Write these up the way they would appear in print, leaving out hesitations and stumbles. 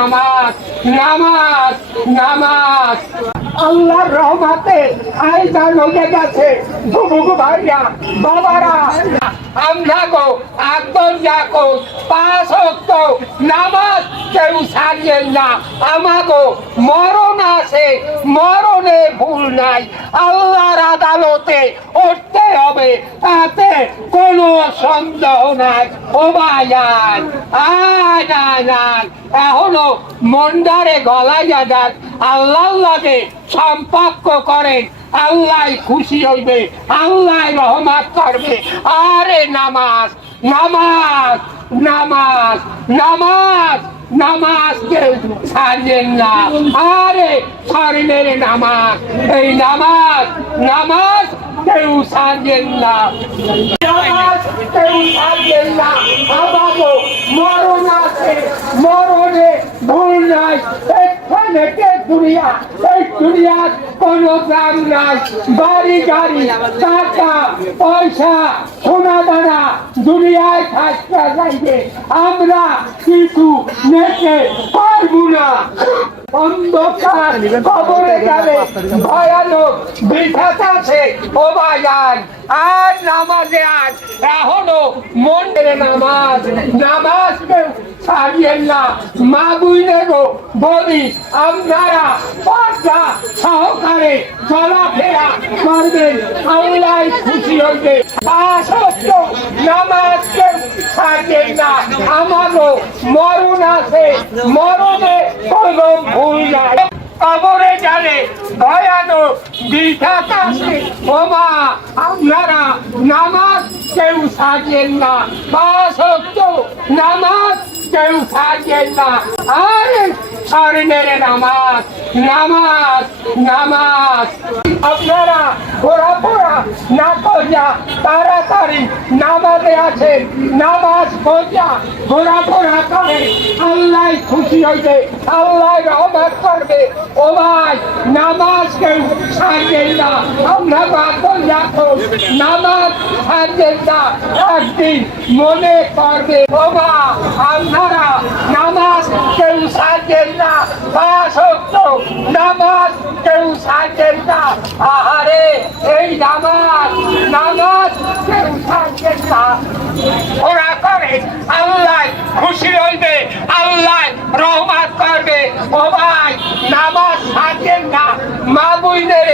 নামাজ নামাজ নামাজ আল্লাহর রহমতে আইদা নজে গেছে যুবক ভাইরা বাবারা আমরা গো একদম যাকো 5 ওয়াক্ত নামাজ কেউ ছাড়েন না আমাগো মরণ আছে মরণে ভুল নাই আল্লাহর আদালতে উঠতে হবে তাতে কোনো সন্দেহ নাই ও ভাইয়ান এখনো মন্দারে গলাইয়া যান আল্লাহর লাগে সম্পর্ক করেন আল্লাহ খুশি হইবে আল্লাহ রহমত করবে আরে নামাজ নামাজ নামাজ নামাজ নামাজ কেউ ছাড়বেন না আরে ছাড়বেন নামাজ এই নামাজ নামাজ কেউ ছাড়বেন না নামাজ কেউ ছাড়বেন না আমাকে মরণ আছে মরণে ভুল নাই এখানে কে দুনিয়া এই দুনিয়ার কোনো দাম নাই বাড়ি গাড়ি টাকা পয়সা সোনা দানা দুনিয়ায় থাকতে যাইবে আমরা কিছু নেতে পারবো না অন্ধকার কবরে গেলে ভয়ানক বিধাত আছে ও ভাইয়ান আর নামাজে আজ এখনো মন্দিরে নামাজ নামাজ কেউ ছাড়িয়েন না মা বুঝলেও বলি আপনারা পর্দা সহকারে চলাফেরা করবেন আল্লাহ খুশি হইবে আসক্ত নামাজ কেউ ছাড়িয়েন না আমারও মরণ আছে মরণে কোনো ভুল নাই কবরে গেলে ভয়ানক বিধাত আছে ওমা আপনারা নামাজ কেউ ছাড়িয়েন না 5 ওয়াক্ত নামাজ কেউ ছাড়িয়েন না আরে ছাড়বেন নামাজ নামাজ নামাজ আপনারা ঘোরাফোরা না করিয়া তাড়াতাড়ি নামাজে আছেন নামাজ পড়িয়া ঘোরাফোরা করে আল্লাহ খুশি হইবে আল্লাহ রহমত করবে ও ভাই নামাজ কেউ ছাড়বেন না আমরা বাধ্য রাখো নামাজ ছাড়বেন না একদিন মনে করবে ও মা আপনারা নামাজ কেউ ছাড়বেন না 5 ওয়াক্ত নামাজ কেউ ছাড়বেন না আহারে এই নামাজ নামাজ কেউ ছাড়বেন না ওরা করে আল্লাহ খুশি হইবে আল্লাহ রহমত করবে ও ভাই নামাজ ছাড়বেন না মা বুঝলে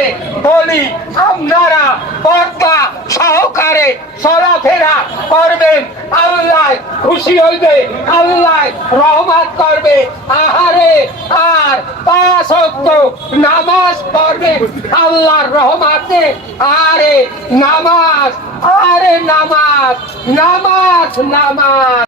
বলি আপনারা পর্দা সহকারে চলাফেরা করবেন আল্লাহ খুশি হইবে আল্লাহ রহমত করবে আহারে আর 5 ওয়াক্ত নামাজ পড়বেন আল্লাহর রহমতে আরে নামাজ নামাজ নামাজ